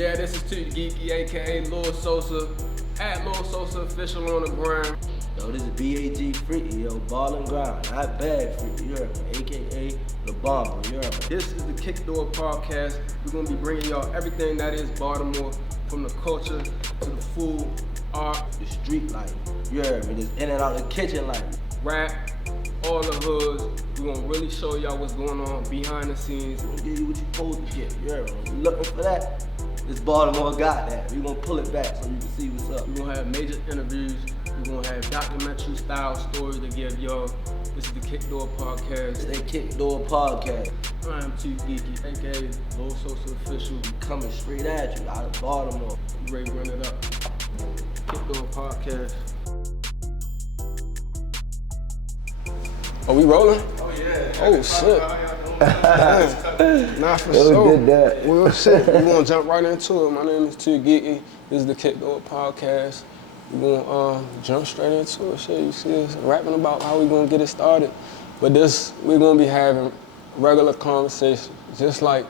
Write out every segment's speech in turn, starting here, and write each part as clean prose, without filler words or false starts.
Yeah, this is Too Geeky, aka Lil Sosa, at Lil Sosa Official on the ground. Yo, this is BAG Freaky, yo, ball and grind, not bad Freaky, you heard me, aka the Bomber, you heard me. This is the KickDoor podcast. We're gonna be bringing y'all everything that is Baltimore, from the culture to the food, art, The street life, you heard me, this in and out the kitchen life. rap, all the hoods. We're gonna really show y'all what's going on behind the scenes. We're gonna give you what you're supposed to get, you heard me. You looking for that? This Baltimore got that. We're gonna pull it back so you can see what's up. We're gonna have major interviews. We're gonna have documentary style stories to give y'all. This is the KickDoor podcast. They KickDoor podcast. I am Too Geeky, aka Lil Sosa Official. Coming straight at you out of Baltimore. You ready to run it up? KickDoor podcast. Are we rolling? Oh yeah. Oh shit. Nah, for It was sure. good that. Well, shit, we're gonna jump right into it. My name is Too Geeky. This is the KickDoor podcast. We're gonna jump straight into it. Shit, you see us rapping about how we gonna get it started. But this, we're gonna be having regular conversations, just like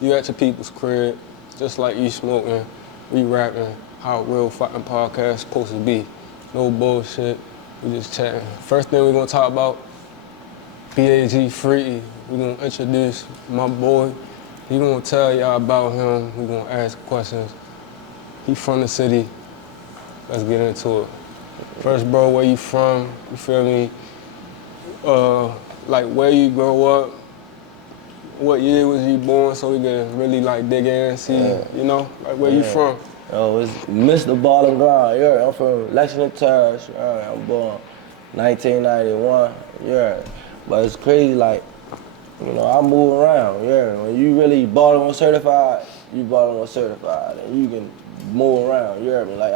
you at your people's crib, just like you smoking, we rapping, how a real fucking podcast supposed to be. No bullshit, we just chatting. First thing we're gonna talk about, BAG Freaky. We're gonna introduce my boy. He gonna tell y'all about him. We're gonna ask questions. He from the city. Let's get into it. First, bro, where you from? You feel me? Like where you grow up? What year was you born? So we can really like dig in and see, you know, like where you from? Yo, it's Mr. Ball and Grind, you heard? I'm from Lexington Terrace, you heard? I'm born 1991, you heard? But it's crazy, like, you know, I move around, you heard? When you really Baltimore certified, you Baltimore certified, and you can move around, you heard me? Like,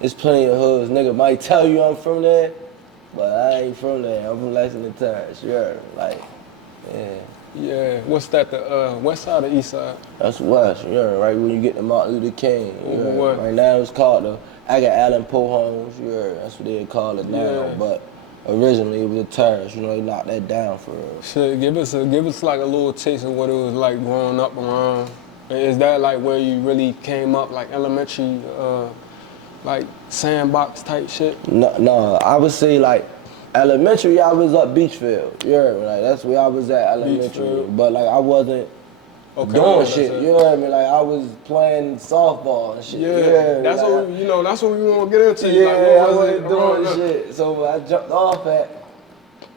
there's plenty of hoods, nigga might tell you I'm from there, but I ain't from there, I'm from Lexington Terrace, you heard? Like, yeah. Yeah, what's that, the west side or east side? That's west, you heard? Right when you get to Martin Luther King, you heard? What? Right now it's called the Agate Allen Poe Homes, you heard? That's what they call it now, Yeah. but originally it was a terrace, you know, they knocked that down for real. Shit, give us like a little taste of what it was like growing up around. Is that like where you really came up, like elementary, like sandbox type shit? No, I would say like elementary, I was up Beachfield, you heard me? Like that's where I was at elementary, Beachfield. but like I wasn't doing shit, you heard me? Like I was playing softball and shit. Yeah, you heard me? that's Like, what we, you know. That's what we gonna get into. Yeah, like, I what was wasn't it doing growing up? shit. So I jumped off at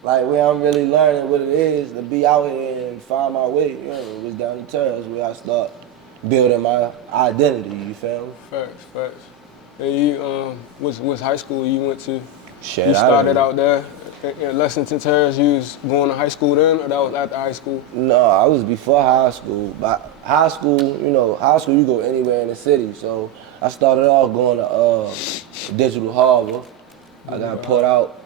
like where I'm really learning what it is to be out here and find my way. You know, it was down the terrace where I start building my identity. You feel me? Facts. And you, which high school you went to? Shit, You I started don't- out there in Lexington Terrace. You was going to high school then, or that was after high school? No, I was before high school. But high school, you know, high school you go anywhere in the city. So I started off going to Digital Harbor. I got put out.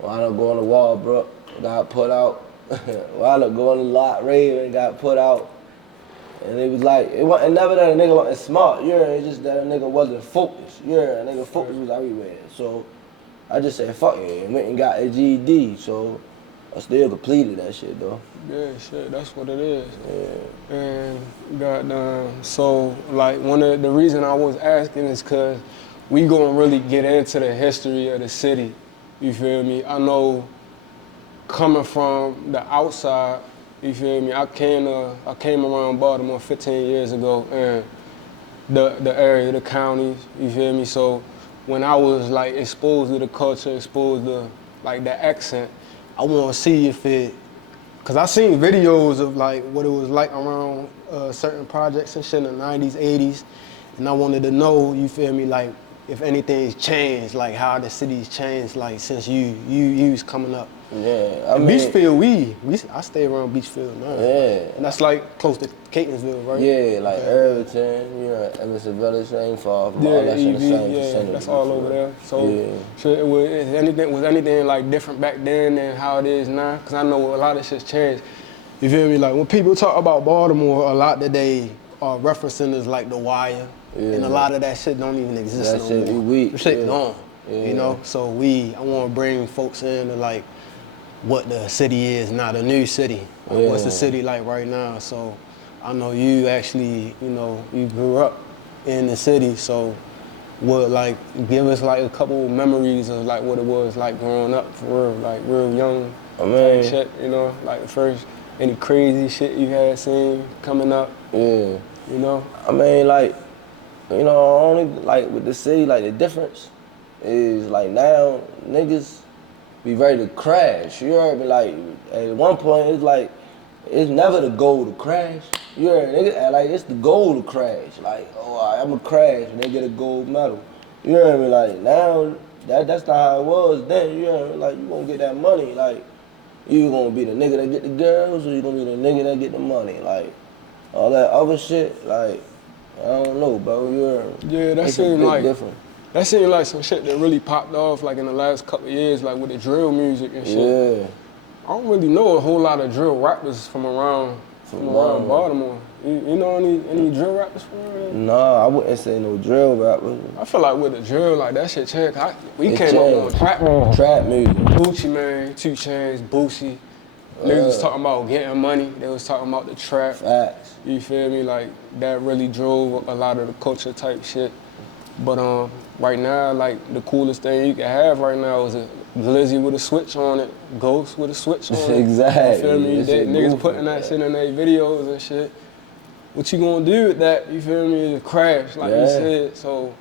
Wound up going to Walbrook. Got put out. Wound up going to Lot Raven. Got put out. And it was like, it wasn't never that a nigga wasn't smart, you heard? It's just that a nigga wasn't focused, you heard? A nigga focus was everywhere. So I just said, fuck it, and went and got a GED. So I still completed that shit though. Yeah, shit, that's what it is. Yeah. And goddamn, so like one of the reason I was asking is cause we gonna really get into the history of the city. You feel me? I know coming from the outside, you feel me? I came around Baltimore 15 years ago, and the area, the counties, you feel me? So when I was like exposed to the culture, exposed to like the accent, I want to see if it, cause I seen videos of like what it was like around certain projects and shit in the 90s, 80s, and I wanted to know, you feel me, like if anything's changed, like how the city's changed, like since you was coming up. Yeah, I And mean, Beachfield, I stay around Beachfield now. Yeah. And that's like close to Catonsville, right? yeah, like Irvington, you know, Emerson Village, ain't far from all Yeah, that's in the EV, same yeah, vicinity. that's all over there. So, Yeah. was anything like different back then than how it is now? Cause I know a lot of shit's changed. You feel me? Like when people talk about Baltimore, a lot that they are referencing is like The Wire, and a lot of that shit don't even exist That no shit be more. weak, The shit yeah. gone. Yeah. You know, so I want to bring folks into like what the city is now, the new city. Like, what's the Yeah. city like right now? So I know you actually, you know, you grew up in the city, so what, like, give us like a couple memories of like what it was like growing up for real, like real young type shit, you know, like the first, any crazy shit you had seen coming up, Yeah. you know? I mean, like, you know, only like with the city, like the difference is like now niggas be ready to crash. You heard me? Like at one point, it's like it's never the goal to crash. You heard me? Niggas act like it's the goal to crash. Like, oh, I'ma crash and they get a gold medal. You heard me? Like now, that's not how it was then. You heard me? Like you gonna get that money. Like you gonna be the nigga that get the girls or you gonna be the nigga that get the money. Like all that other shit. Like I don't know, bro. You heard me? Yeah, that It's a seemed big like difference. that seemed like some shit that really popped off like in the last couple of years, like with the drill music and shit. Yeah. I don't really know a whole lot of drill rappers from around Baltimore. You know any drill rappers from around? Nah, I wouldn't say no drill rapper. I feel like with the drill, like that shit changed. We It came up on changed. trap music. Gucci Mane, 2 Chainz, Boosie. Niggas was talking about getting money. They was talking about the trap. Facts. You feel me? Like that really drove a lot of the culture type shit. But right now, like the coolest thing you can have right now is a Glizzy with a switch on it, Ghost with a switch on it. Exactly. You feel me? Niggas goofy, putting that shit in their videos and shit. What you gonna do with that? You feel me? Is crash, like you said. So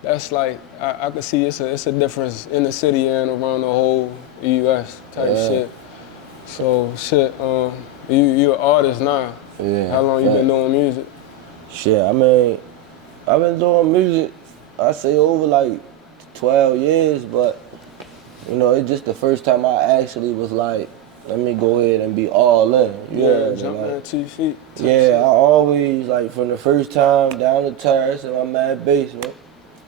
that's like I can see it's a difference in the city and around the whole U.S. type shit. So shit, you an artist now. Yeah. How long you been doing music? Shit, I mean, I've been doing music, I say over like 12 years, but you know, it's just the first time I actually was like, let me go ahead and be all in. Jumping like, 2 feet. Yeah, I always, like, from the first time down the terrace in my mad basement,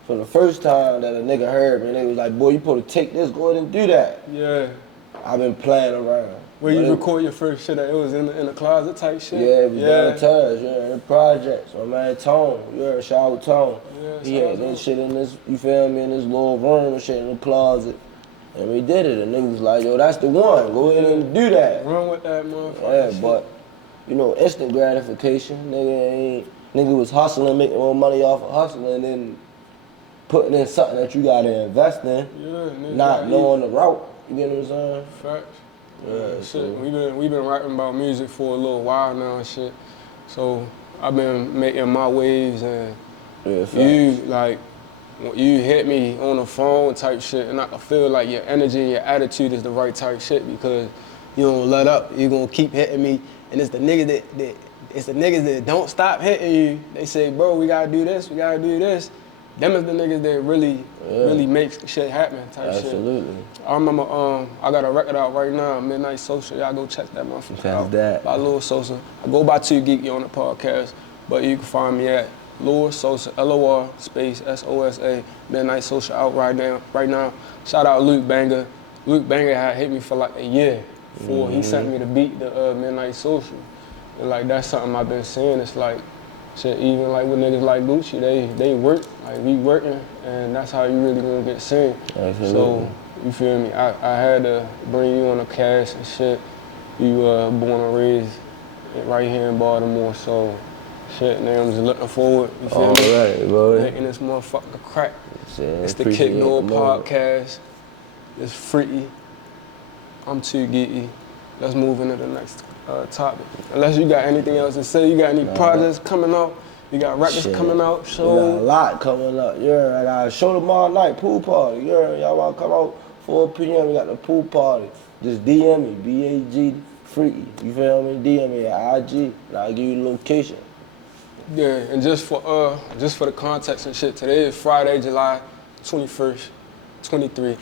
from the first time that a nigga heard me, nigga was like, boy, you supposed to take this, go ahead and do that. Yeah. I've been playing around. Where you record your first shit at? It was in the closet type shit? Yeah, it was down the terrace, in the projects. My man Tone, shout out Tone. He had this shit in this, you feel me, in this little room and shit in the closet. And we did it, and niggas was like, yo, that's the one, go ahead and do that. Run with that motherfucker. Yeah, but, you know, instant gratification, nigga was hustling, making more money off of hustling than putting in something that you gotta invest in, not knowing the route, you get what I'm saying? Facts. Yeah, shit. We been rapping about music for a little while now and shit. So I've been making my waves and you hit me on the phone type shit and I can feel like your energy and your attitude is the right type shit because you don't let up. You gonna keep hitting me and it's the niggas that don't stop hitting you. They say, bro, we gotta do this, we gotta do this. Them is the niggas that really makes shit happen type shit. Absolutely. I remember I got a record out right now, Midnight Sosa. Y'all go check that motherfucker out. That. By Lil Sosa. I go by 2 Geeky on the podcast, but you can find me at Lil Sosa, LOR space SOSA, Midnight Sosa out right now. Shout out Luke Banger. Luke Banger had hit me for like a year before he sent me the beat, the Midnight Social. And like that's something I've been saying. It's like shit, even like with niggas like Gucci, they work, like we working, and that's how you really gonna get seen. Absolutely. So, you feel me? I had to bring you on the cast and shit. You born and raised right here in Baltimore, so shit, now I'm just looking forward, you feel me? Right, bro. Making this motherfucker crack. Shit, It's the KickDoor podcast. It's free. I'm too geeky. Let's move into the next topic. Unless you got anything else to say, you got any projects coming out? You got records coming out? Show? We got a lot coming up. Yeah, I got a show tomorrow night, pool party. Yeah, y'all wanna come out 4 p.m. We got the pool party. Just DM me, BAG Freaky. You feel me? DM me at IG, and I'll give you the location. Yeah, and just for the context and shit, today is Friday, July 21st, 23.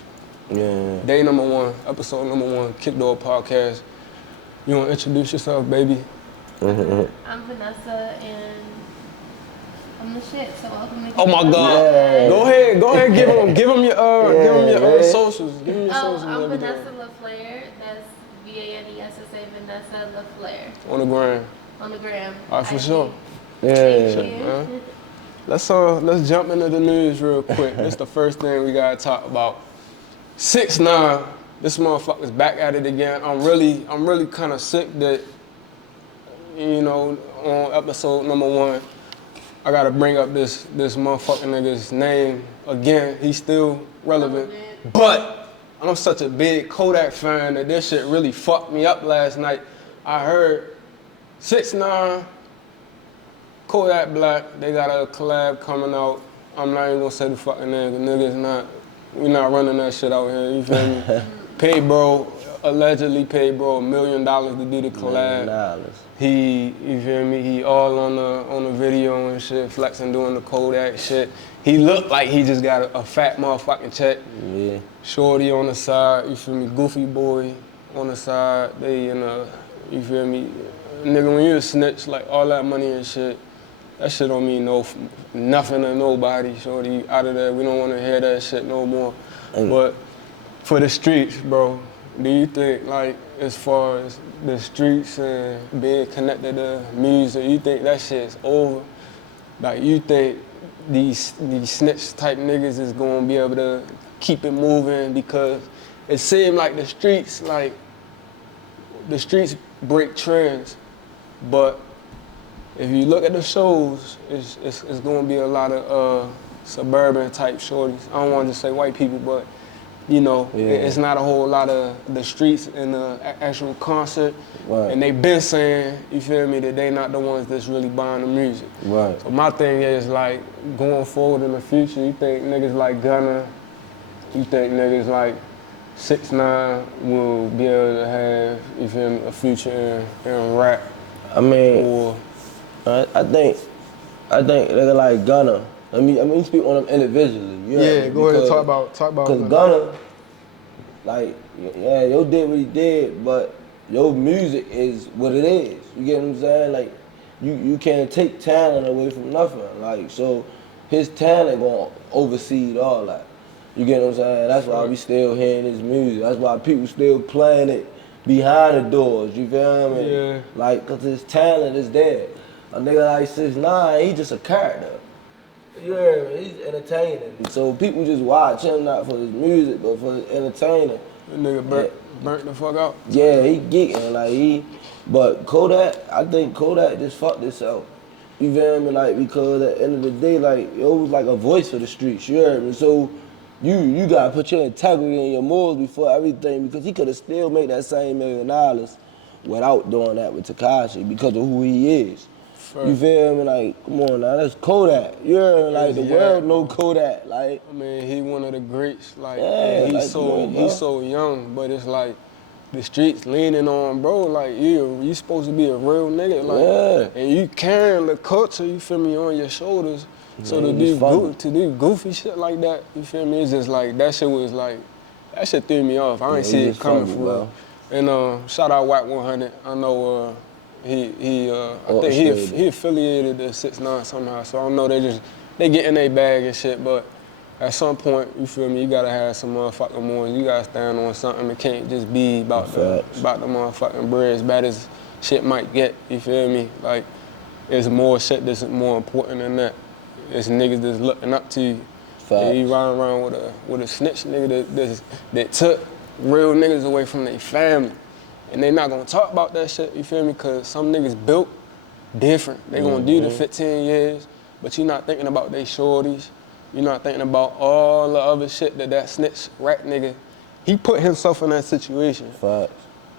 Yeah. Day number 1, episode number 1, KickDoor podcast. You wanna introduce yourself, baby? I'm Vanessa and I'm the shit, so welcome to Oh my God! Yeah. Go ahead, give them your socials. Give them your socials. I'm Vanessa LaFlair. That's VANESSA Vanessa LaFlair. On the gram. On the gram. All right, for sure. Yeah. Let's jump into the news real quick. This the first thing we gotta talk about. 6ix9ine, this motherfucker's back at it again. I'm really kind of sick that, you know, on episode number 1, I gotta bring up this motherfucking nigga's name again. He's still relevant. But I'm such a big Kodak fan that this shit really fucked me up last night. I heard 6ix9ine, Kodak Black, they got a collab coming out. I'm not even gonna say the fucking name, we not running that shit out here, you feel me? Allegedly paid bro $1 million to do the collab. You feel me? He all on the video and shit, flexing, doing the Kodak shit. He looked like he just got a fat motherfucking check. Yeah. Shorty on the side, you feel me? Goofy boy on the side. They you feel me? Nigga, when you a snitch, like all that money and shit, that shit don't mean nothing to nobody. Shorty, out of there, we don't want to hear that shit no more. But for the streets, bro, do you think, like, as far as the streets and being connected to music, you think that shit's over? Like, you think these snitch type niggas is gonna be able to keep it moving? Because it seemed like the streets break trends, but if you look at the shows, it's gonna be a lot of suburban type shorties. I don't want to just say white people, but you know, it's not a whole lot of the streets in the actual concert. Right. And they been saying, you feel me, that they not the ones that's really buying the music. Right. So my thing is, like, going forward in the future, you think niggas like Gunna, you think niggas like 6ix9ine will be able to have, you feel me, a future in rap? I mean, or I think nigga like Gunna. I mean, speak on them individually. Yeah, go ahead, talk about. Cause Gunna, like, yeah, yo did what he did, but your music is what it is. You get what I'm saying? Like, you can't take talent away from nothing. Like, so his talent gonna oversee all that. You get what I'm saying? That's why we still hearing his music. That's why people still playing it behind the doors. You feel me? Yeah. Like, cause his talent is there. A nigga like 6ix9ine, he just a character. Yeah, he's entertaining. So people just watch him not for his music, but for his entertaining. That nigga burnt the fuck out. Yeah, he geeking, but Kodak, I think Kodak just fucked himself. You feel me? Like, because at the end of the day, like, it was like a voice for the streets, you heard me? So you gotta put your integrity and your morals before everything, because he could have still made that same $1 million without doing that with Tekashi because of who he is. You feel me? Like, come on now, that's Kodak. You hear me? Like, the world know Kodak. Like, I mean, he one of the greats. Like, yeah, he's so young, but it's like the streets leaning on, bro. Like, you supposed to be a real nigga, like, and you carrying the culture, you feel me, on your shoulders. So to do goofy shit like that, you feel me? It's just like that shit threw me off. I ain't see it coming for real. And shout out Wack 100. I know. I think he affiliated to 6ix9ine somehow, so I don't know, they get in their bag and shit, but at some point, you feel me, you gotta have some motherfucking more, you gotta stand on something. It can't just be about the motherfucking bread, as bad as shit might get, you feel me? Like, there's more shit that's more important than that. It's niggas that's looking up to you. And you riding around with a snitch nigga that took real niggas away from their family. And they not gonna talk about that shit, you feel me? Cause some niggas built different. They gonna do the 15 years, but you not thinking about they shorties. You not thinking about all the other shit that snitch rat nigga, he put himself in that situation.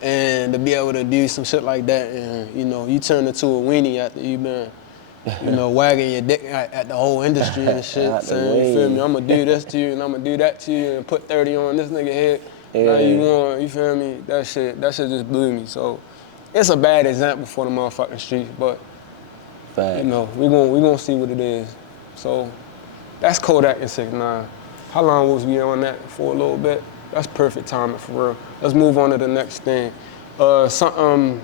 And to be able to do some shit like that, and you know, you turn into a weenie after you been, you know, wagging your dick at the whole industry and shit, saying, you feel me, I'm gonna do this to you and I'm gonna do that to you and put 30 on this nigga head. Now you feel me? That shit just blew me. So it's a bad example for the motherfucking streets, but you know, we gonna see what it is. So that's Kodak and 6ix9ine. How long was we on that for? A little bit? That's perfect timing for real. Let's move on to the next thing. Something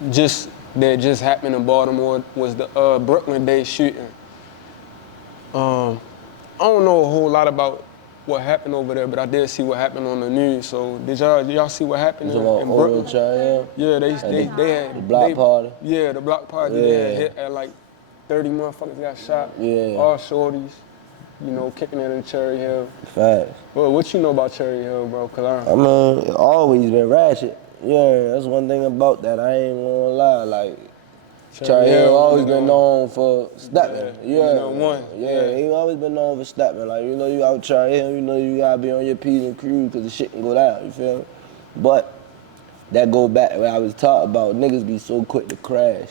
that just happened in Baltimore was the Brooklyn Day shooting. I don't know a whole lot about what happened over there, but I did see what happened on the news. So did y'all see what happened in Brooklyn? Yeah, they had the block party. Yeah, the block party. They had hit at like 30 motherfuckers got shot. Yeah. All shorties, you know, kicking it in Cherry Hill. Facts. Well, what you know about Cherry Hill, bro? Cause I mean, it always been ratchet. Yeah, that's one thing about that. I ain't gonna lie. Like, Cherry Hill always been known for stepping. He always been known for stepping. Like, you know, you out Cherry Hill, you know you gotta be on your P's and Q's because the shit can go down, you feel me? But that go back to what I was talking about, niggas be so quick to crash.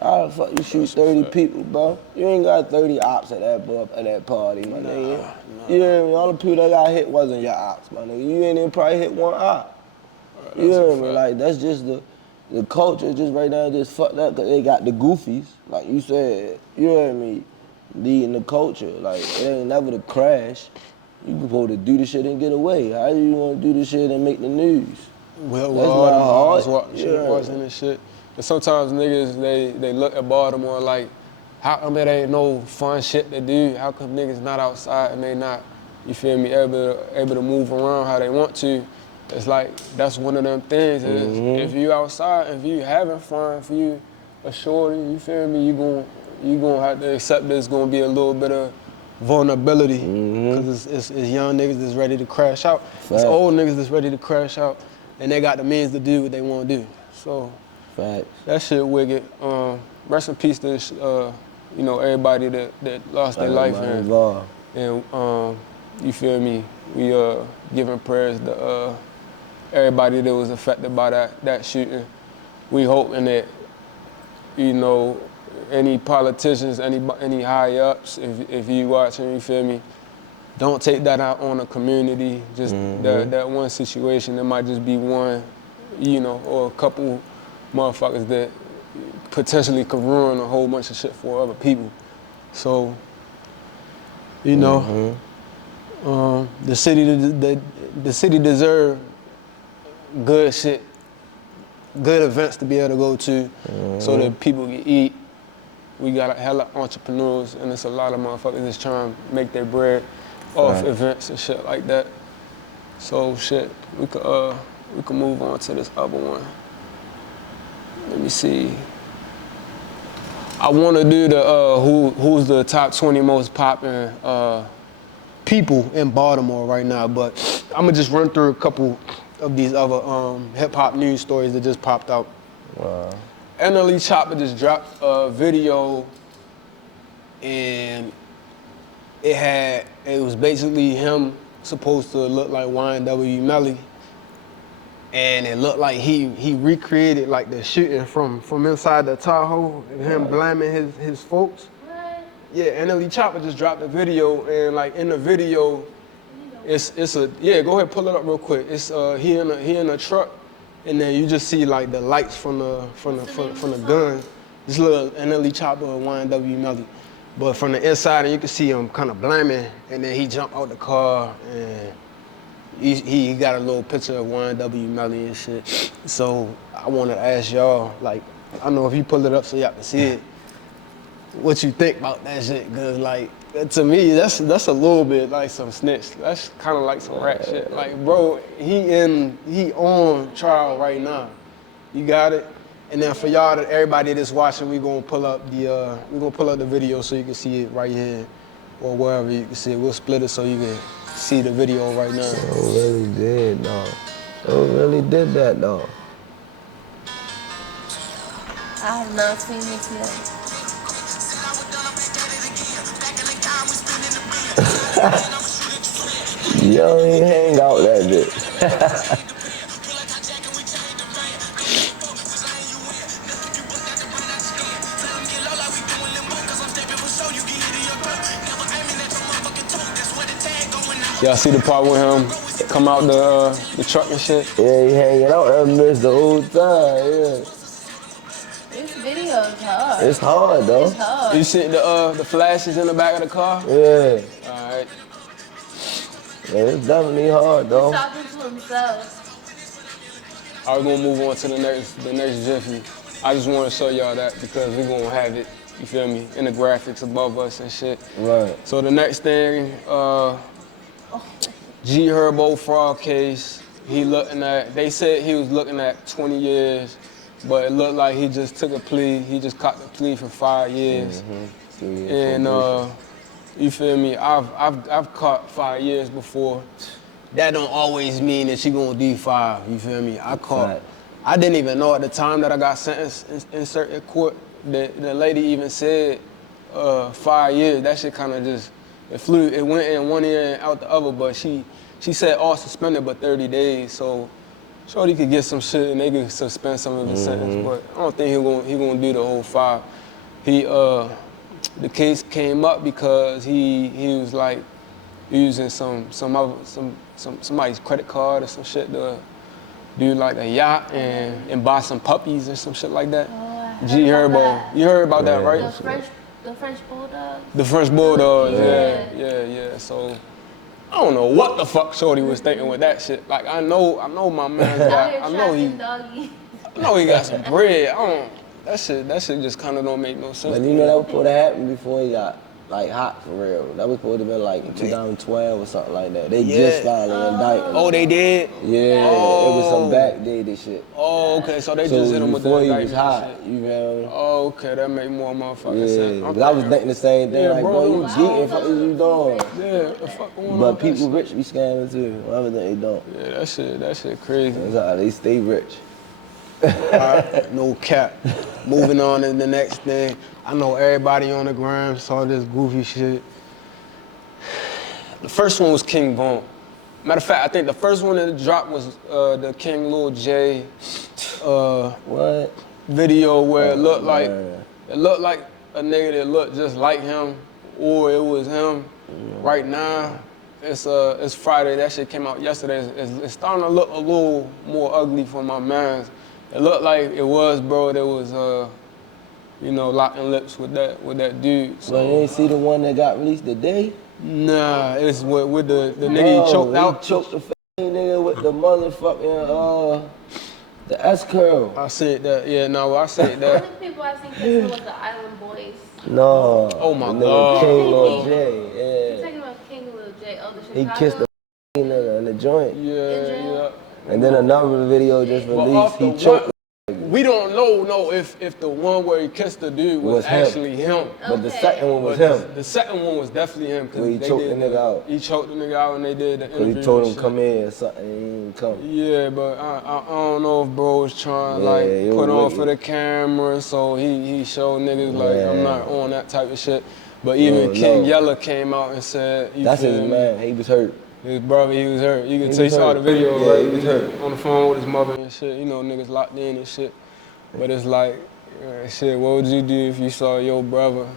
How the fuck you shoot 30 people, bro? You ain't got 30 ops at that party, my nigga. You hear me? All the people that got hit wasn't your ops, my nigga. You ain't even probably hit one op. You hear me? Like, that's just the culture just right now just fucked up because they got the goofies, like you said, you hear me, leading the culture. Like, it ain't never the crash. You supposed to do the shit and get away. How you want to do the shit and make the news? Well, that's I was watching this shit. And sometimes niggas, they look at Baltimore like, how come there ain't no fun shit to do? How come niggas not outside and they not, you feel me, able to move around how they want to? It's like, that's one of them things is if you outside, if you having fun, if you a shorty, you feel me, you gonna have to accept there's gonna be a little bit of vulnerability because it's young niggas that's ready to crash out. It's old niggas that's ready to crash out and they got the means to do what they want to do. So that shit wicked. Rest in peace to you know, everybody that lost their life and you feel me, we giving prayers to everybody that was affected by that shooting. We hoping that, you know, any politicians, any high ups, if you watching, you feel me, don't take that out on the community. Just that one situation, it might just be one, you know, or a couple motherfuckers that potentially could ruin a whole bunch of shit for other people. So, you know, the city deserve good shit, good events to be able to go to so that people can eat. We got a hella entrepreneurs and it's a lot of motherfuckers that's trying to make their bread off events and shit like that. So shit, we could move on to this other one. Let me see. I want to do the who's the top 20 most popular people in Baltimore right now, but I'm gonna just run through a couple of these other hip hop news stories that just popped out. NLE Chopper just dropped a video, and it was basically him supposed to look like YNW Melly, and it looked like he recreated like the shooting from inside the Tahoe, and him blaming his folks. Yeah, NLE Chopper just dropped a video, and like in the video, it's a go ahead, pull it up real quick. It's he in a truck, and then you just see like the lights from the gun. This little NLE Chopper and YNW Melly, but from the inside, and you can see him kind of blaming, and then he jumped out the car, and he got a little picture of YNW Melly and shit. So I want to ask y'all, like, I don't know if you pull it up so y'all can see it, what you think about that shit? Cause like, to me, that's a little bit like some snitch. That's kind of like some rat shit. Like, bro, he on trial right now. You got it? And then for y'all, everybody that's watching, we gonna pull up the video so you can see it right here, or wherever you can see it. We'll split it so you can see the video right now. So really did, though. So really did that, though. I have not seen this yet. Yo, he hang out that bitch. Y'all see the part with him come out the truck and shit? Yeah, he hanging out that bitch the whole time, This video is hard. It's hard, though. It's hard. You see the flashes in the back of the car? Yeah. All right. Yeah, it's definitely hard, though. He's talking to himself. All right, we're gonna move on to the next Jiffy. I just want to show y'all that because we're gonna have it, you feel me, in the graphics above us and shit. Right. So the next thing, G Herbo fraud case. They said he was looking at 20 years, but it looked like he just took a plea. He just caught the plea for 5 years. And you feel me? I've caught 5 years before. That don't always mean that you gonna do 5. You feel me? I didn't even know at the time that I got sentenced in certain court. the lady even said 5 years. That shit kind of just, it went in one ear and out the other, but she said all suspended but 30 days, so Shorty could get some shit and they could suspend some of his sentence, but I don't think he gonna do the whole 5. The case came up because he was like using somebody's credit card or some shit to do like a yacht and buy some puppies or some shit like that. G Herbo, you heard about that, right? The French Bulldogs? The French Bulldogs, yeah. So I don't know what the fuck Shorty was thinking with that shit. Like I know my man got, I know he got some bread. That shit just kind of don't make no sense. But you know that was supposed to happen before he got like hot for real. That was supposed to been like in 2012 or something like that. They just finally indicted him. Oh, they did? Yeah, it was some backdated shit. Oh, okay, so they just hit him with the indictment. Before he was hot, you feel me? Oh, okay, that make more motherfucking sense. But I was thinking the same thing, like, bro, you geeking, fuck is you doing? Yeah, the fuck going on? But people rich be scamming too, whatever they don't. Yeah, that shit crazy. That's how they stay rich. Alright, no cap. Moving on to the next thing. I know everybody on the gram saw this goofy shit. The first one was King Von. Matter of fact, I think the first one that dropped was the King Lil J video where it looked like a nigga that looked just like him, or it was him. Right now, it's Friday. That shit came out yesterday. It's starting to look a little more ugly for my mans. It looked like it was, bro. There was, locking lips with that dude. So you ain't see the one that got released today? Nah, it's with the nigga he choked out. He choked the nigga with the motherfucking the S curl. I said that. Yeah, no, I said that. The only people I seen kissing was the Island Boys. No. Oh my God. King Lil J. You're talking about King Lil J. Oh, the Chicago. He kissed the nigga in the joint. Yeah. And then another video just released. He choked. We don't know if the one where he kissed the dude was actually him. But the second one was him. The second one was definitely him. Cause he choked the nigga out. He choked the nigga out and they did the interview. He told him come in or something and he didn't come. Yeah, but I don't know if bro was trying to put on for the camera, so he showed niggas like I'm not on that type of shit. But even King Yella came out and said, that's his man, he was hurt. His brother, he was hurt. You can tell, you saw the video, right? He was hurt. On the phone with his mother and shit. You know, niggas locked in and shit. But it's like, shit, what would you do if you saw your brother,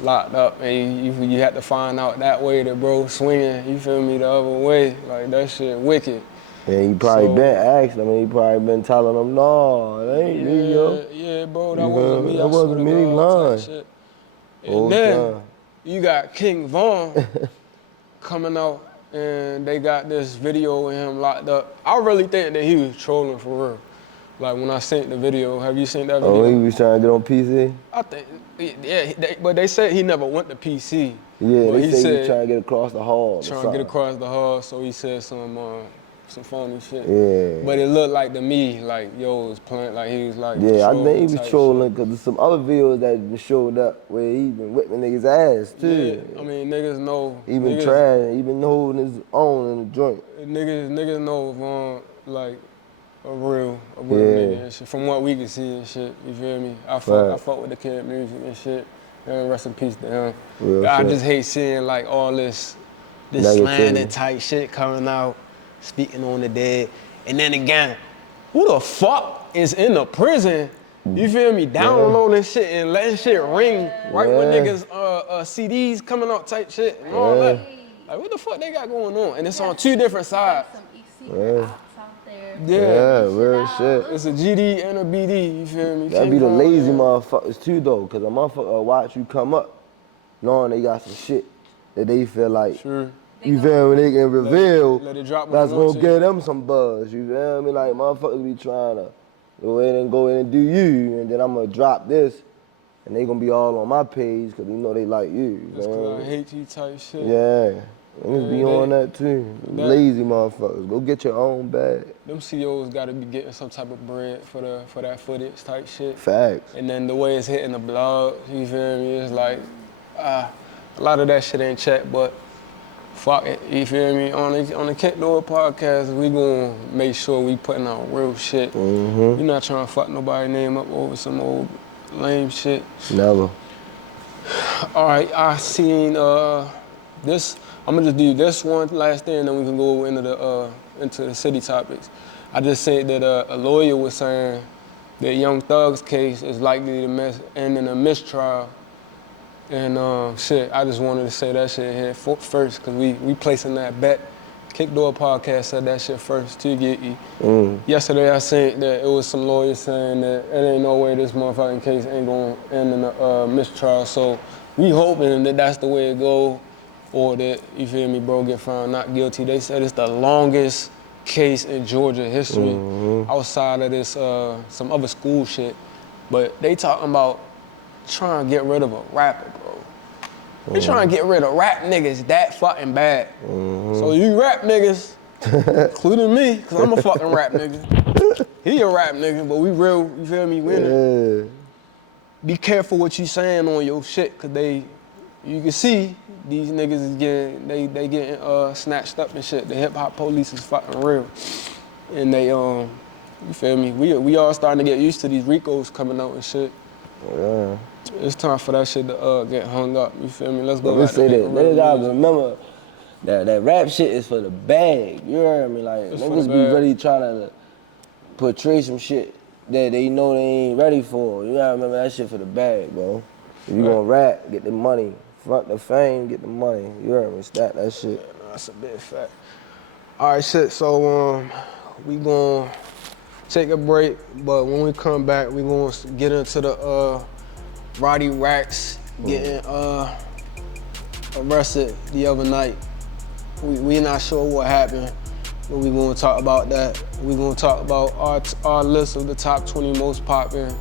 locked up and you had to find out that way that bro swinging, you feel me, the other way? Like, that shit wicked. Yeah, he probably been asked. I mean, he probably been telling them, no, it ain't me, yo. Yeah, bro, that wasn't me. That wasn't me, lying. And then you got King Von coming out and they got this video with him locked up. I really think that he was trolling for real. Like when I sent the video, have you seen that video? Oh, he was trying to get on PC? I think, but they said he never went to PC. Yeah, they said he was trying to get across the hall. Trying to get across the hall, so he said some funny shit. Yeah. But it looked like to me, like, yo, was playing, like he was like, yeah, I think he was trolling because there's some other videos that showed up where he been whipping niggas' ass too. Yeah, I mean, niggas know. He been trying, he been holding his own in the joint. Niggas know Von, like, a real nigga and shit. From what we can see and shit, you feel me? I fuck with the kid music and shit. And rest in peace to him. I just hate seeing like all this slanting type shit coming out, speaking on the dead. And then again, who the fuck is in the prison? You feel me? Downloading shit and letting shit ring right when niggas CDs coming out type shit and all that. Like what the fuck they got going on? And it's on two different sides. Yeah, real shit. It's a GD and a BD, you feel me? That be the lazy motherfuckers too though, cause a motherfucker will watch you come up knowing they got some shit that they feel like, you feel me, they can reveal, that's gonna get them some buzz, you feel me? Like motherfuckers be trying to go in and do you, and then I'm gonna drop this, and they gonna be all on my page, cause you know they like you. That's cause I hate you type shit. Yeah. Niggas be on that too. Lazy motherfuckers. Go get your own bag. Them CEOs gotta be getting some type of bread for that footage type shit. Facts. And then the way it's hitting the blog, you feel me? It's like, a lot of that shit ain't checked, but fuck it, you feel me? On the KickDoor podcast, we gonna make sure we putting out real shit. We not trying to fuck nobody's name up over some old lame shit. Never. All right, I seen this. I'm gonna just do this one last thing, and then we can go into the city topics. I just said that a lawyer was saying that Young Thug's case is likely to end in a mistrial. And shit, I just wanted to say that shit here first, cause we placing that bet. KickDoor podcast said that shit first too, Geeky. Yesterday I seen that it was some lawyers saying that it ain't no way this motherfucking case ain't gonna end in a mistrial. So we hoping that that's the way it go, or that, you feel me, bro, get found not guilty. They said it's the longest case in Georgia history, outside of this some other school shit. But they talking about trying to get rid of a rapper, bro. They trying to get rid of rap niggas that fucking bad. So you rap niggas, including me, cause I'm a fucking rap nigga. He a rap nigga, but we real, you feel me, winning. Be careful what you saying on your shit, cause you can see these niggas is getting snatched up and shit. The hip hop police is fucking real. And they you feel me, we all starting to get used to these Ricos coming out and shit. Yeah. It's time for that shit to get hung up, you feel me? Let's go back to say that. Niggas gotta music. remember that rap shit is for the bag. You heard me? Like, It's niggas be really trying to portray some shit that they know they ain't ready for. You gotta remember that shit for the bag, bro. If you gonna rap, get the money. Front the fame, get the money. You heard me? Stack that shit. Yeah, that's a big fact. All right, shit, so we gonna take a break, but when we come back, we gonna get into the Roddy Ricch getting arrested the other night. We not sure what happened, but we gonna talk about that. We gonna talk about our list of the top 20 most popular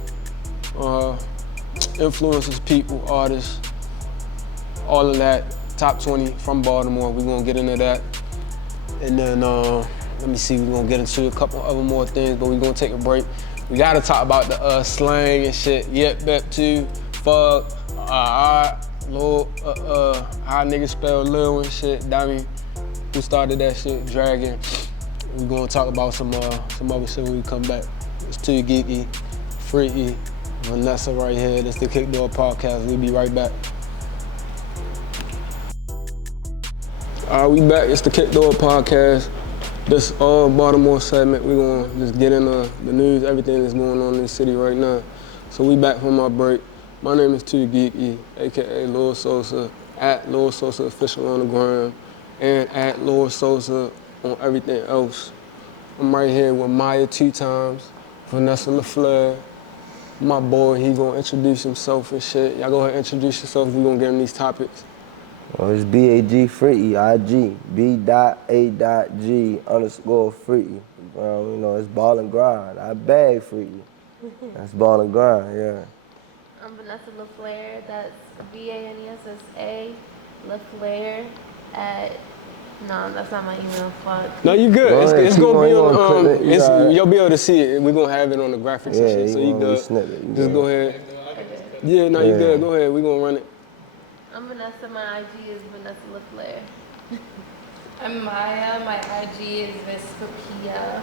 influencers, people, artists, all of that. Top 20 from Baltimore. We gonna get into that, and then let me see. We gonna get into a couple other more things, but we gonna take a break. We gotta talk about the slang and shit. Yep, bep too. Fuck, Lil, how niggas spell Lil and shit. Dami, who started that shit, Dragon. We gonna talk about some other shit when we come back. It's too geeky, freaky, Vanessa right here. This the KickDoor podcast. We be right back. We back. It's the KickDoor podcast. This Baltimore segment. We gonna just get into the news, everything that's going on in the city right now. So we back from our break. My name is Too Geeky, aka Lil Sosa, at Lil Sosa official on the gram, and at Lil Sosa on everything else. I'm right here with Maya 2 times, Vanessa LaFleur. My boy, he gonna introduce himself and shit. Y'all go ahead and introduce yourself. We gonna get in these topics. Well, it's BAG Freaky, IG, B.A.G _Freaky. You know, it's ball and grind. I bag Freaky. That's ball and grind, yeah. I'm Vanessa LaFleur. That's VANESSA LaFleur at. No, that's not my email. Fuck. No, you good. Go It's ahead, gonna be on on. You'll be able to see it. We're gonna have it on the graphics and shit. So you good. Just go ahead. Yeah, no, you good. Go ahead. We're gonna run it. I'm Vanessa. My IG is Vanessa LaFleur. I'm Maya. My IG is Vescopia.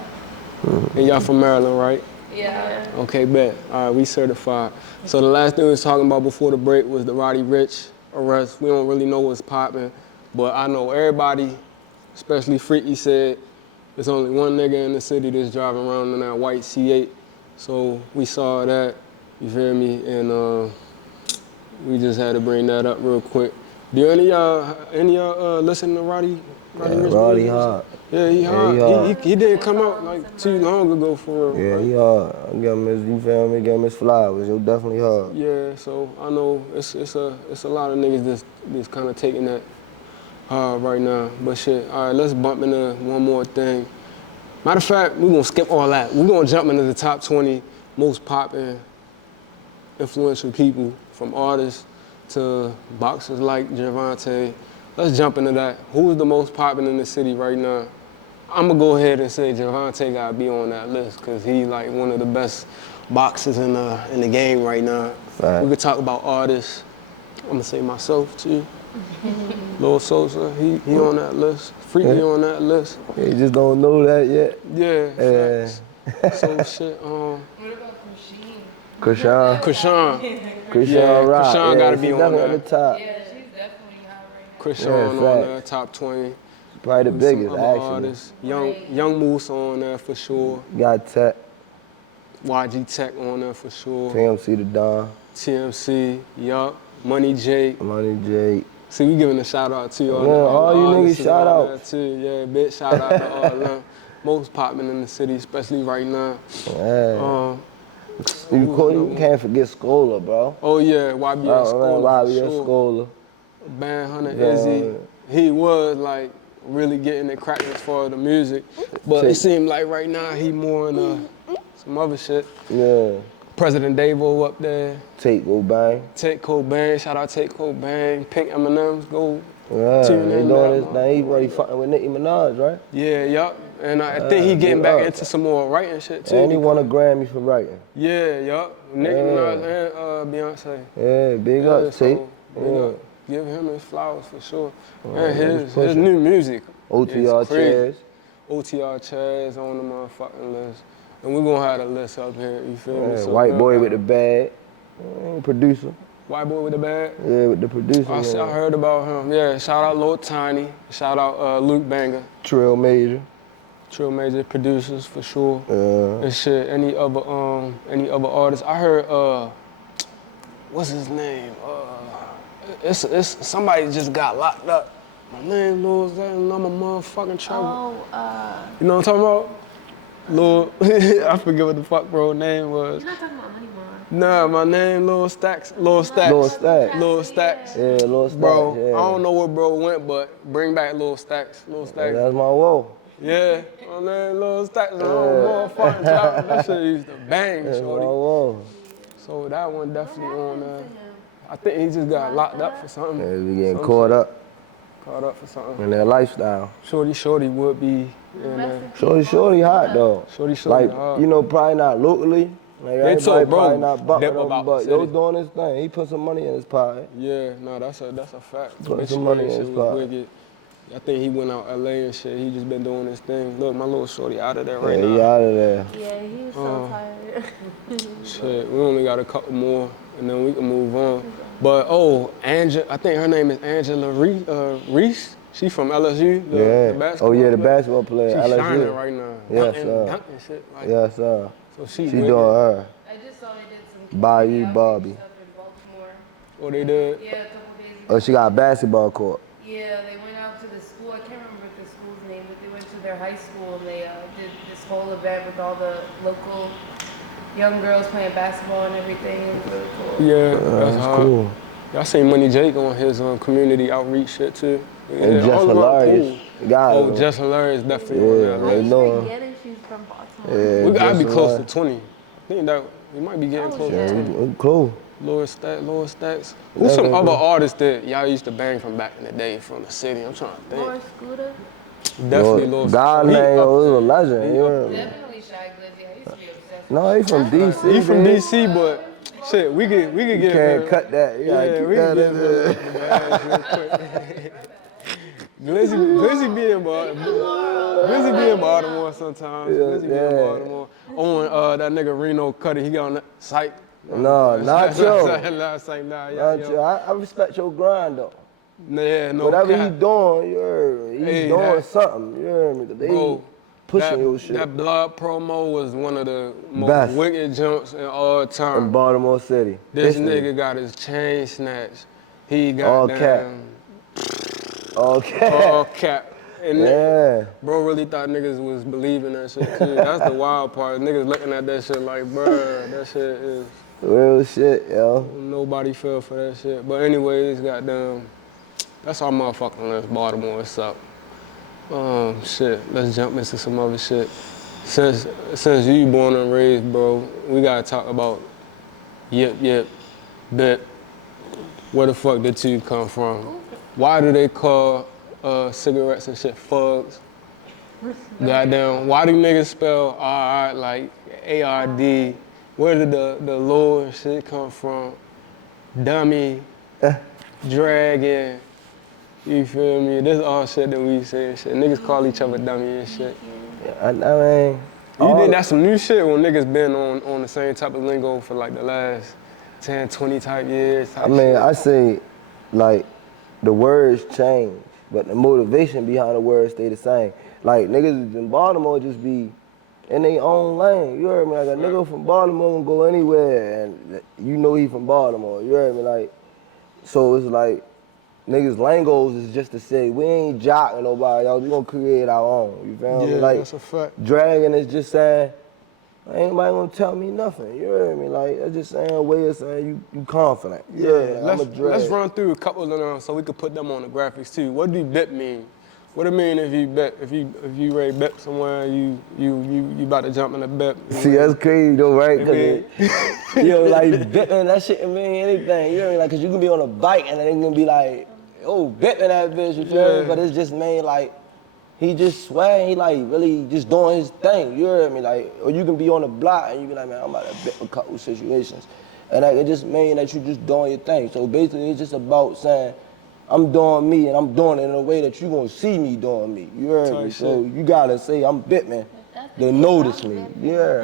And y'all from Maryland, right? Yeah. Okay, bet. All right, we certified. So the last thing we was talking about before the break was the Roddy Ricch arrest. We don't really know what's popping, but I know everybody, especially Freaky, said there's only one nigga in the city that's driving around in that white C8. So we saw that, you feel me? And we just had to bring that up real quick. Do any of y'all listen to Roddy Ricch? Roddy hard. Yeah, he hard. He didn't come out like too long ago for real. Yeah, right? he hard. I give him his, you feel me? Give him his flowers. You're definitely hard. Yeah, so I know it's a lot of niggas that's kind of taking that hard right now. But shit, all right, let's bump into one more thing. Matter of fact, we're gonna skip all that. We're gonna jump into the top 20 most popular, influential people, from artists to boxers like Javante. Let's jump into that. Who's the most popular in the city right now? I'm gonna go ahead and say Javante gotta be on that list because he like one of the best boxers in the game right now. Fact. We could talk about artists. I'm gonna say myself too. Lil Sosa, he on that list. Freaky on that list. Yeah, you just don't know that yet. Yeah, facts. So shit, What about Machine? Krishan. Krishan. Krishan Yeah, Rock. Krishan Yeah, gotta she's be on definitely there. at the top. Yeah, she's definitely hot right now. Krishan Yeah, on there, facts. top 20. Probably the Some biggest, other actually. artists. Young Moose on there for sure. Got Tech, YG Tech on there for sure. TMC the Don, TMC, yup. Money Jake. Money J. See, we giving a shout out to all Yeah, the all you artists niggas shout on out. there too. Yeah, big shout out to all them. Most popping in the city, especially right now. Yeah. You can't forget Scholar, bro. Oh yeah, YBS Scholar for YBS sure. Scholar. Band Hunter Yeah. Izzy, he was like really getting it cracking as far as the music, but it seemed like right now he more in some other shit. Yeah. President Davo up there. Take Go Bang. Take Cobain, shout out Take Cobain. Pick Eminem's, go Yeah, tune he in doing that, his thing. He fucking with Nicki Minaj, right? Yeah, yup. And I think he getting back into some more writing shit too. And he won a Grammy for writing. Yeah, yup. Nicki Minaj and Beyonce. Yeah, big up, So, Tate. big Yeah. up. Give him his flowers for sure. Yeah, And he's his new music. OTR is crazy. Chairs. OTR Chairs on the motherfucking list. And we're gonna have the list up here, you feel me? Yeah, So white boy with the bag. Producer. White boy with the bag? Yeah, with the producer. I heard about him. Yeah, shout out Lil Tiny. Shout out Luke Banger. Trill Major. Trill Major producers for sure. Yeah. And shit, any other artists. I heard what's his name? It's somebody just got locked up. My name Lil Zan, I'm a motherfucking trouble. You know what I'm talking about? Lil, I forget what the fuck bro name was. You're not talking about Money Mar. Nah, my name Lil Stacks. Lil Stacks. Lil Stacks. Yeah, Lil Stacks. Bro, yeah. I don't know where bro went, but bring back Lil Stacks. Lil Yeah, Stacks. that's my woe. Yeah, my name Lil Stacks. Motherfucking trouble. That shit used to bang, That's my shorty. woe. So that one definitely on there. I think he just got locked up for something. Yeah, we getting Some caught shit. up Caught up for something. in their lifestyle. Shorty would be in there. Shorty hot though. Shorty Like, hard. you know, probably not locally. Like, They everybody told bro, probably not bumping dip him, about but the yo city. doing his thing. He put some money in his pocket. Yeah, no, that's a fact. Put Bitch some money Money in shit his was pocket. wicked. I think he went out LA and shit. He just been doing his thing. Look, my little shorty out of there right Yeah, he now. out of there. Yeah, he's so tired. Shit, we only got a couple more and then we can move on. But I think her name is Angela Reese. She from LSU, the basketball the player. basketball player. She's LSU. shining right now. Yes, dunking, sir. dunking shit. Like, Yes, sir. So she She wicked. doing her. I just saw they did some Bayou community Bobby. outreach stuff in Baltimore. Oh, they did? Yeah, a couple days ago. Oh, she got a basketball court. Yeah, they went out to the school. I can't remember the school's name, but they went to their high school and they did this whole event with all the local young girls playing basketball and everything. It was really cool. Yeah, That's hard. cool. Y'all seen Money Jake on his community outreach shit too. And Just all around Hilarious. cool. Got Oh, him. Just Hilarious definitely Yeah, on they that I list. know. usually get it. She's from Baltimore. Yeah, We gotta be Just close to Hilarious. 20. I think that we might be getting close yeah. to 20. We cool. Lower stacks. Who's some other artists that y'all used to bang from back in the day from the city? I'm trying to think. Or Scooter. Definitely Lil God He name, up was a there. legend. He You up hear me? Definitely Shy Glizzy. I used to be obsessed. No, he from DC. He from baby. DC, but shit, we could You get can't him. cut that. You gotta Yeah, keep we that can get in him there. up the ass real quick. Glizzy be in Baltimore. Glizzy be in Baltimore sometimes. Glizzy be in yeah. Baltimore. On that nigga Reno Cuddy, he got on that site. No, not you. Not psych, nah, yeah, Not you. I respect your grind though. Yeah, no Whatever cap. he doing, you heard me. He Hey, doing that- something. You heard me? 'Cause they Bro, pushing your shit. That Blood promo was one of the most Best. wicked jumps in all in time. Baltimore City. This History. nigga got his chain snatched. He got All cap. Okay. all cap. And Yeah. bro really thought niggas was believing that shit too. That's the wild part. Niggas looking at that shit like, bruh, that shit is, Real shit, yo. nobody fell for that shit. But anyways, goddamn, that's our motherfucking list, Baltimore, what's up? Shit, let's jump into some other shit. Since you born and raised, bro, we gotta talk about Yip, Bip. Where the fuck did you come from? Why do they call cigarettes and shit fugs? Goddamn, why do niggas spell R like ARD? Where did the Lord and shit come from? Dummy, dragon, you feel me? This is all shit that we say and shit. Niggas call each other dummy and shit. I mean, You think that's some new shit when niggas been on the same type of lingo for like the last 10, 20 type years? Type I mean, shit? I say, like, the words change, but the motivation behind the words stay the same. Like, niggas in Baltimore just be in their own lane. You heard me? Like, a nigga from Baltimore can go anywhere, and you know he from Baltimore. You heard me? Like, so it's like, niggas' langos is just to say, we ain't jocking nobody else, we gonna create our own. You feel me? Yeah, Like, that's a fact. dragging is just saying, ain't nobody gonna tell me nothing. You heard me? Like, that's just saying a way of saying you confident. Yeah, like, let's run through a couple of them so we could put them on the graphics too. What do bip mean? What it mean if you bet, if you ready to bet somewhere, you about to jump in the bet? See, that's crazy though, right? Cause mean- yo, like bipping, that shit can mean anything. You know what I mean? Like, cause you can be on a bike and then they can be like, oh, bipping that bitch, you feel me? Yeah. But it's just made like, he just swearing, he like really just doing his thing. You heard me? Like, or you can be on the block and you be like, man, I'm about to bip a couple situations. And like, it just mean that you just doing your thing. So basically, it's just about saying, I'm doing me and I'm doing it in a way that you gonna see me doing me. You heard me? Type So shit. you gotta say I'm Bitman to notice me. Yeah,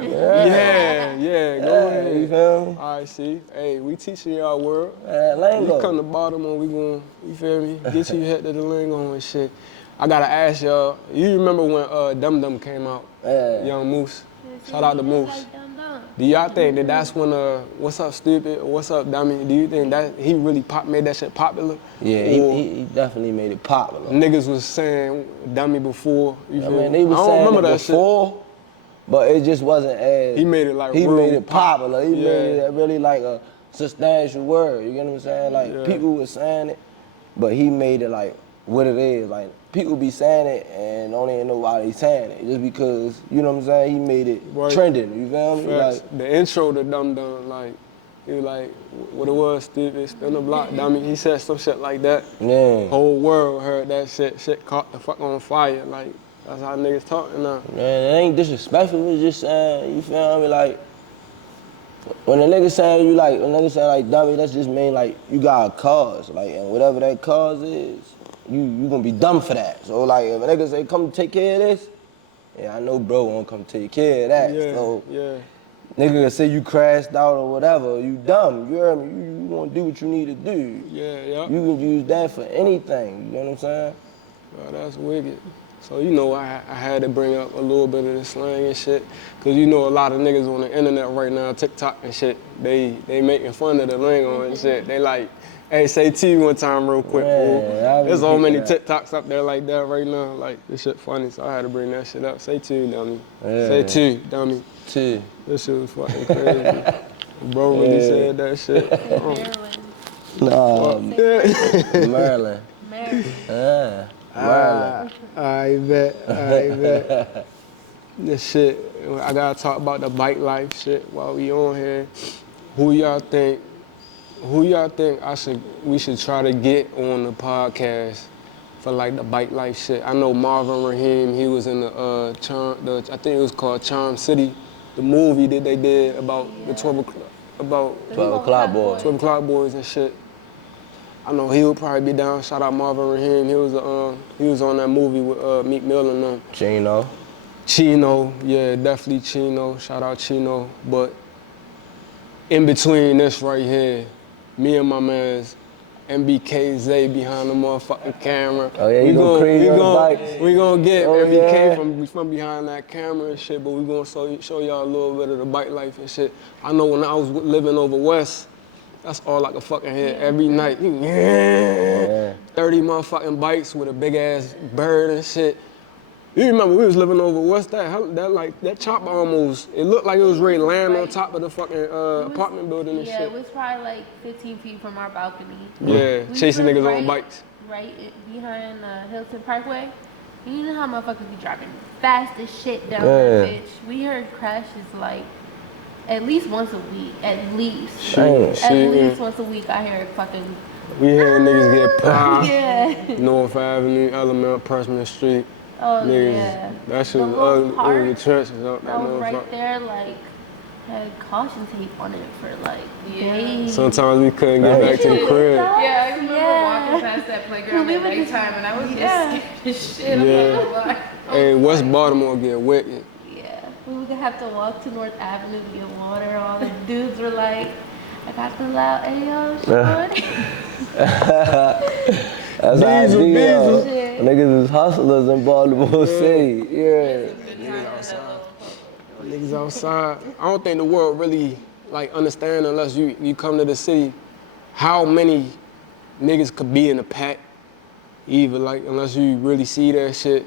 Yeah, go ahead. You feel me? All right, see, hey, we teaching y'all world. Lingo. You come to Baltimore, we gon', you feel me? Get you hit to the lingo and shit. I gotta ask y'all, you remember when Dum Dum came out? Yeah. Young Moose. Shout out to Moose. Like dum dum. Do y'all think that that's when What's Up Stupid or What's Up Dummy? Do you think that he really made that shit popular? Yeah, Or he definitely made it popular. niggas was saying Dummy before? You I feel mean, me? they was I don't saying remember it that shit. before, but it just wasn't as. He made it like He real made it popular. He Yeah. made it really like a substantial word. You get what I'm saying? Like Yeah. people were saying it, but he made it like what it is. Like people be saying it and don't even know why they saying it. Just because, you know what I'm saying? He made it Right. trending. You feel me? Facts. Like, The intro to Dum Dum, like, he was like, what it was, stupid, spin the block, dummy. He said some shit like that. yeah. Whole world heard that shit. Shit caught the fuck on fire. Like, that's how niggas talking now. Man, it ain't disrespectful. It's just saying, you feel me? Like, when a nigga saying you like, when a nigga saying like dummy, that's just mean like you got a cause. Like, and whatever that cause is, you gonna be dumb for that. So like, if a nigga say come take care of this, yeah, I know bro won't come take care of that. Yeah, So yeah. nigga can say you crashed out or whatever, you dumb. You heard me? You gonna do what you need to do. Yeah. You can use that for anything. You know what I'm saying? Bro, that's wicked. So, you know, I had to bring up a little bit of the slang and shit. Cause you know a lot of niggas on the internet right now, TikTok and shit, they making fun of the lingo and shit. They like, hey, say T one time real quick, fool. Man, I be There's so many thinking TikToks up there like that right now. Like, this shit funny, so I had to bring that shit up. Say T, dummy. Yeah. Say T, dummy. T. This shit was fucking crazy. Bro really said that shit. Maryland. Nah, Yeah. Maryland. Maryland. Maryland. I bet. This shit, I gotta talk about the bike life shit while we on here. Who y'all think we should try to get on the podcast for like the bike life shit? I know Marvin Raheem, he was in I think it was called Charm City, the movie that they did about the 12 o'clock boys. 12 o'clock boys and shit. I know he would probably be down. Shout out Marvin Raheem. He was on that movie with Meek Mill and them. Chino, yeah, definitely Chino. Shout out Chino. But in between this right here, me and my man's MBK Zay behind the motherfucking camera. Oh yeah, you gonna crazy on the bikes? We gonna get Oh, MBK yeah. from behind that camera and shit, but we gonna show y'all a little bit of the bike life and shit. I know when I was living over west, that's all I could fucking hear every night. 30 motherfucking bikes with a big ass bird and shit. You remember we was living over west, that chopper almost, it looked like it was ready to land on top of the fucking apartment building and Yeah, shit. it was probably like 15 feet from our balcony. Yeah, We chasing lived niggas on bikes. Right behind Hilton Parkway. You know how motherfuckers be driving fast as shit down that bitch. We heard crashes like at least once a week. At least. At least once a week I hear fucking. We hear niggas get popped. Yeah. North Avenue, Element, Pressman Street. Oh Niggas, yeah. that shit was The little ugly. park The trenches up that that was right motherfucker. there, like, had caution tape on it for like days. Sometimes we couldn't get back to the crib. Yeah, I remember Yeah. walking past that playground We at were just- nighttime and I was just Yeah. scared as shit. Yeah. I'm not gonna lie. Hey, West Baltimore get wicked. Yeah. We would have to walk to North Avenue to get water. All the dudes were like, I got the loud AO short. That's how I be, yo. Shit. Niggas is hustlers in Baltimore City. Yeah. Niggas outside. I don't think the world really like understand unless you come to the city how many niggas could be in a pack. Either like unless you really see that shit.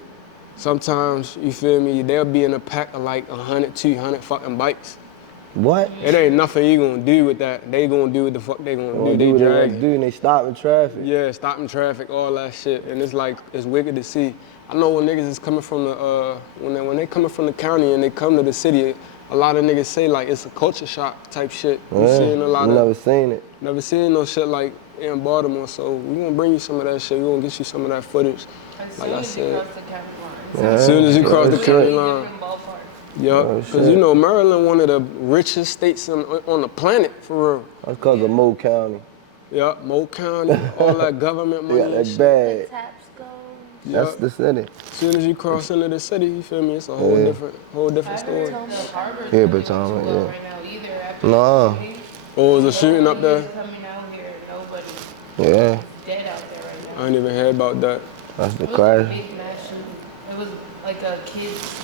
Sometimes, you feel me, they'll be in a pack of like 100, 200 fucking bikes. What? It ain't nothing you gonna do with that. They gonna do what the fuck they gonna do. Do They what they drag want to do and they stop in traffic. Yeah, stopping traffic, all that shit, and it's like it's wicked to see. I know when niggas is coming from the when they coming from the county and they come to the city, a lot of niggas say like it's a culture shock type shit. You seen a lot of never seen it. Never seen no shit like in Baltimore, so we gonna bring you some of that shit. We gonna get you some of that footage. Like I said, as soon as you cross the county line. Yup, because you know Maryland one of the richest states on the planet, for real. That's because of Moe County. Yup, Moe County, all that government money. Yeah, and that shit. bag. Taps go. That's the city. As soon as you cross into the city, you feel me? It's a whole different story. Here, Potomac, yeah. No. Oh, was a shooting up there? Coming out here, nobody. Yeah, Dead out there right now. I ain't even heard about that. that's the It was a crash. big mass shooting. It was like a kid's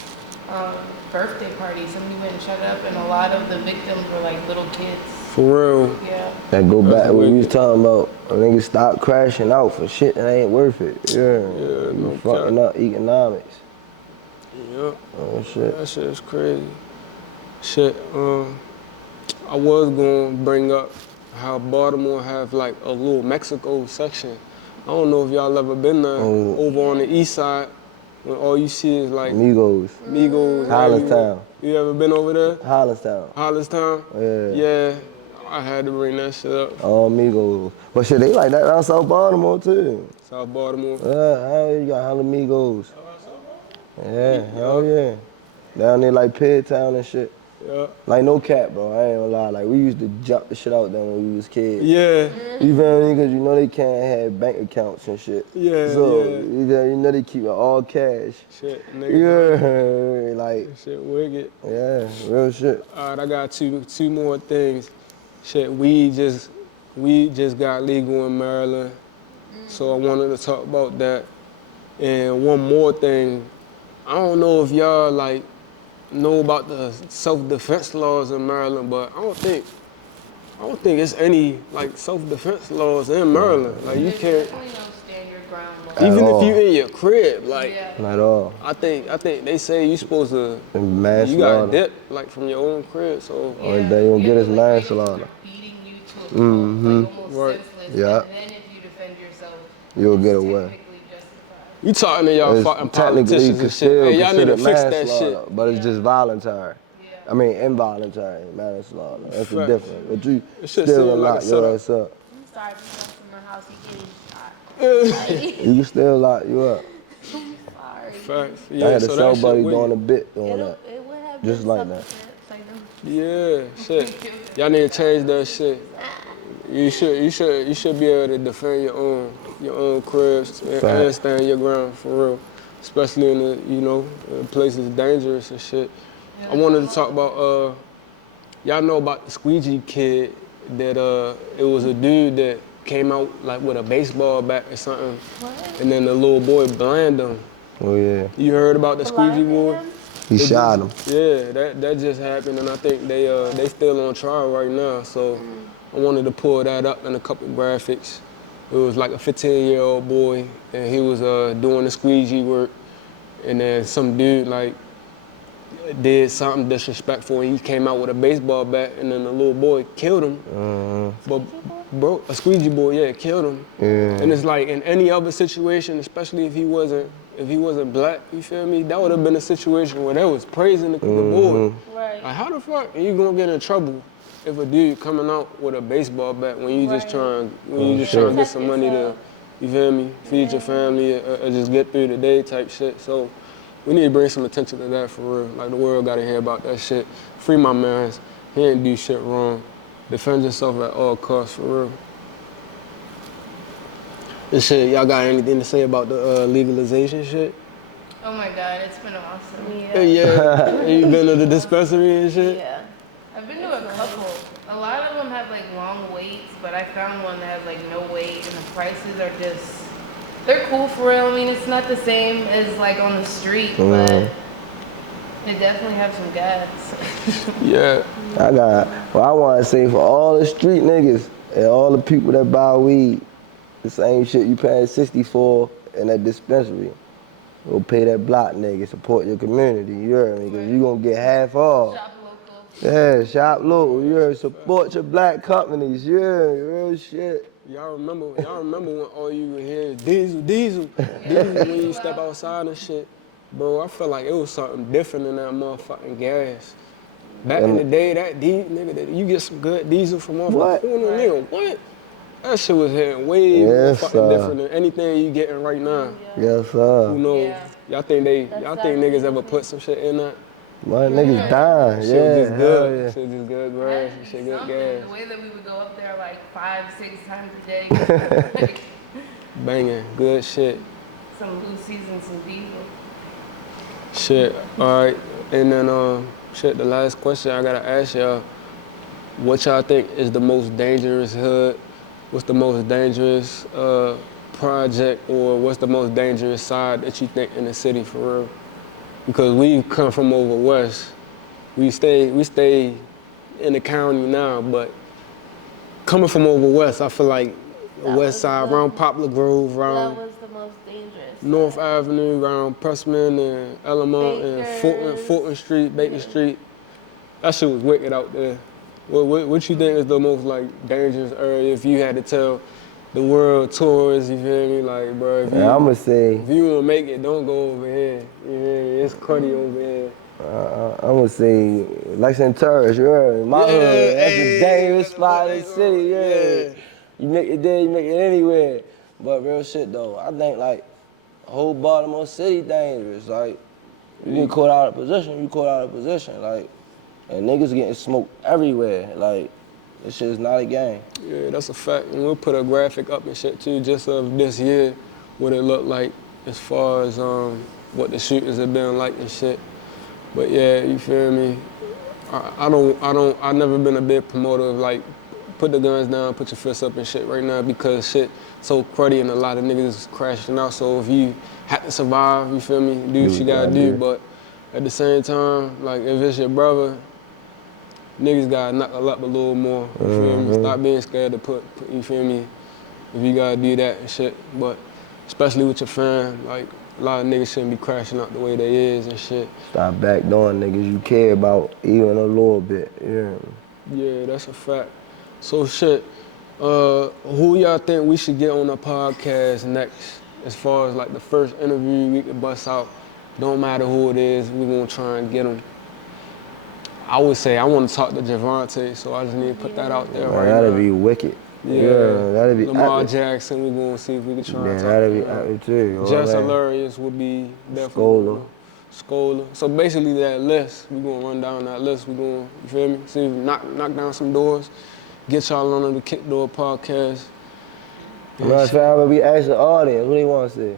birthday party. Somebody went and shut up, and a lot of the victims were like little kids. For real. Yeah. That go back to what we was talking about. Niggas stop crashing out for shit that ain't worth it. Yeah, no fucking up economics. Yup. Oh shit. That shit is crazy. Shit, I was gonna bring up how Baltimore have like a little Mexico section. I don't know if y'all ever been there. Over on the east side, when all you see is like Migos. Hollistown. You ever been over there? Hollistown. Hollistown? Yeah. Yeah, I had to bring that shit up. All Migos. But shit, they like that down South Baltimore too. South Baltimore. Hell, you got hella Migos. Yeah, hell yeah. Down there like Town and shit. Yeah. Like no cap, bro. I ain't gonna lie. Like we used to jump the shit out there when we was kids. Yeah. You feel me? Cause you know they can't have bank accounts and shit. Yeah, So yeah. you know they keep it all cash. Shit, nigga. Yeah, like Shit wicked. yeah, real shit. All right, I got two more things. Shit, we just got legal in Maryland, so I wanted to talk about that. And one more thing, I don't know if y'all like know about the self-defense laws in Maryland, but I don't think it's any like self-defense laws in Maryland. Like you can't, Definitely no stand your ground law. At even all. if you in your crib, like. Yeah. Not at all. I think they say you supposed to, Manslaughter. you gotta dip like from your own crib, so. Only thing you gonna get is manslaughter. Beating you to a pulp, like almost Right. senseless. Yeah. And then if you defend yourself, You'll get it's away. technically justified. You talking to y'all It's fucking technically politicians and shit. still Hey, y'all need to considered fix that manslaughter, shit. but it's just voluntary. Yeah. I mean involuntary manslaughter. That's the Facts. difference. But you It shit still seem like lock a your setup. ass up. I'm sorry if you come to my house, you getting shot. You can still lock you up. I'm sorry. Facts. I Yeah, had to so show that buddy shit doing a wicked. bit doing that. It would have Just been like something that. like Yeah, shit. Y'all need to change that shit. You should be able to defend your own cribs and stand your ground for real. Especially in the places dangerous and shit. I wanted to talk about y'all know about the squeegee kid that it was a dude that came out like with a baseball bat or something, and then the little boy blind him. Oh yeah. You heard about the squeegee boy? He shot him. Yeah, that just happened, and I think they still on trial right now. So I wanted to pull that up in a couple graphics. It was like a 15-year-old boy, and he was doing the squeegee work, and then some dude like did something disrespectful, and he came out with a baseball bat, and then the little boy killed him. But bro, a squeegee boy, yeah, killed him. Yeah. And it's like in any other situation, especially if he wasn't black, you feel me? That would have been a situation where they was praising the boy. Right. Like how the fuck are you gonna get in trouble if a dude coming out with a baseball bat when you just trying to get some money to, you feel me, feed your family or just get through the day type shit. So we need to bring some attention to that for real. Like the world gotta hear about that shit. Free my mans. He ain't do shit wrong. Defend yourself at all costs for real. And shit, y'all got anything to say about the legalization shit? Oh my God, it's been awesome. Yeah. You been to the dispensary and shit? Yeah. I've been to a couple. A lot of them have like long waits, but I found one that has like no wait, and the prices are just, they're cool for real. I mean, it's not the same as like on the street, but they definitely have some gas. Yeah. I want to say for all the street niggas and all the people that buy weed, the same shit you paying 60 for in that dispensary. Go pay that block nigga, support your community, you heard me? Because you gonna get half off. Shop local. Yeah, shop local, you heard? Support your black companies, yeah, real shit. Y'all remember when all you would hear is diesel when you step outside and shit? Bro, I feel like it was something different in that motherfucking gas. Back in the day, that nigga, you get some good diesel from off the corner, nigga, what? That shit was hitting way more fucking different than anything you getting right now. Yes, sir. Who knows? Yeah. Y'all think niggas ever put some shit in that? My niggas dying, Shit yeah. just good. Yeah. Shit just good, bro. Shit good Something. gas. The way that we would go up there like 5-6 times a day. Banging, good shit. Some Lucy's and some diesel. Shit, all right. And then, shit, the last question I gotta ask y'all, what y'all think is the most dangerous hood? What's the most dangerous project, or what's the most dangerous side that you think in the city for real? Because we come from over west. We stay in the county now, but coming from over west, I feel like the west side, around Poplar Grove, around That was the most dangerous. North Avenue, around Pressman and Elamont and Fulton Street, Baker Street. That shit was wicked out there. What you think is the most like dangerous area if you had to tell the world tourists, you feel me? Like, bro, if you wanna make it, don't go over here. You feel me? It's cruddy over here. I'm gonna say Lexington Terrace, you heard me? My hood, that's a dangerous spot in the city, yeah. You make it there, you make it anywhere. But real shit though, I think like whole Baltimore City dangerous. Like, you get caught out of position, you caught out of position. Like, and niggas getting smoked everywhere. Like, this shit is not a game. Yeah, that's a fact. And we'll put a graphic up and shit too, just of this year, what it looked like as far as what the shootings have been like and shit. But yeah, you feel me? I've never been a big promoter of like, put the guns down, put your fists up and shit right now, because shit so cruddy and a lot of niggas is crashing out. So if you have to survive, you feel me, do what you gotta do. But at the same time, like if it's your brother, niggas gotta knuckle up a little more, you feel me? Stop being scared to put, you feel me, if you gotta do that and shit. But especially with your fam, like a lot of niggas shouldn't be crashing out the way they is and shit. Stop backdooring niggas you care about even a little bit, yeah. Yeah, that's a fact. So shit, who y'all think we should get on the podcast next? As far as like the first interview we could bust out, don't matter who it is, we gonna try and get them. I would say I want to talk to Javante, so I just need to put that out there right now. That'd be wicked. Yeah, that'd be Lamar epic. Jackson, we gonna see if we can try and talk that'd to be him. epic too. Just Hilarious would be definitely. Scholar. So basically that list, we gonna run down that list. We gonna, you feel me? See if we knock down some doors, get y'all on the KickDoor podcast. Matter of fact, we ask the audience what they want to see.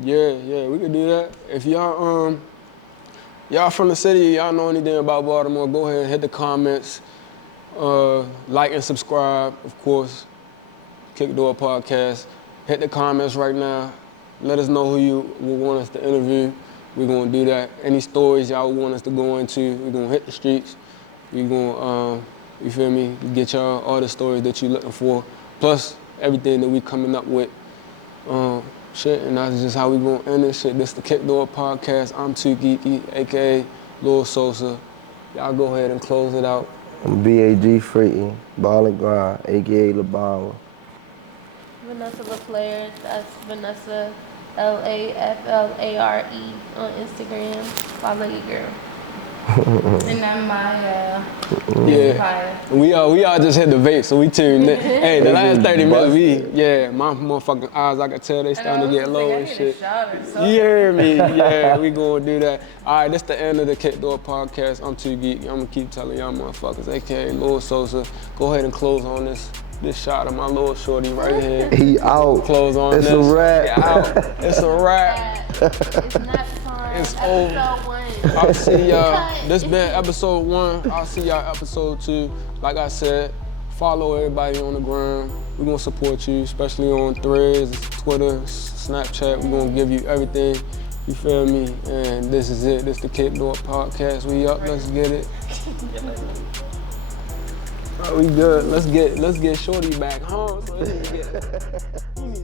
Yeah, we could do that. If y'all y'all from the city, y'all know anything about Baltimore, go ahead and hit the comments. Like and subscribe, of course. KickDoor podcast. Hit the comments right now. Let us know who you would want us to interview. We're gonna do that. Any stories y'all want us to go into, we're gonna hit the streets. We're gonna, you feel me, get y'all all the stories that you're looking for, plus everything that we coming up with. Shit, and that's just how we gonna end this shit. This is the KickDoor podcast. I'm Too Geeky, aka Lil Sosa. Y'all go ahead and close it out. I'm B.A.G. Freaky, Ball and Grind, a.k.a. LaBama. Vanessa LaFlare, that's Vanessa Laflare on Instagram. Follow your girl. And I'm Maya. We all just hit the vape, so we tuned in. Hey, the last 30 minutes, my motherfucking eyes, I could tell they starting to get low and shit. You hear me? Yeah, we gonna do that. All right, that's the end of the KickDoor podcast. I'm Too Geeky. I'm gonna keep telling y'all motherfuckers, aka Lil Sosa. Go ahead and close on this shot of my little shorty right here. He out. Close on it's this. A wrap. Yeah, out. It's a wrap. It's nap time. It's Episode over. 1. I'll see y'all. Cut. This been episode 1. I'll see y'all episode 2. Like I said, follow everybody on the gram. We're gonna support you, especially on Threads, Twitter, Snapchat. We're gonna give you everything. You feel me? And this is it. This the KickDoor podcast. We up. Let's get it. All right, we good. Let's get Shorty back home. So he can get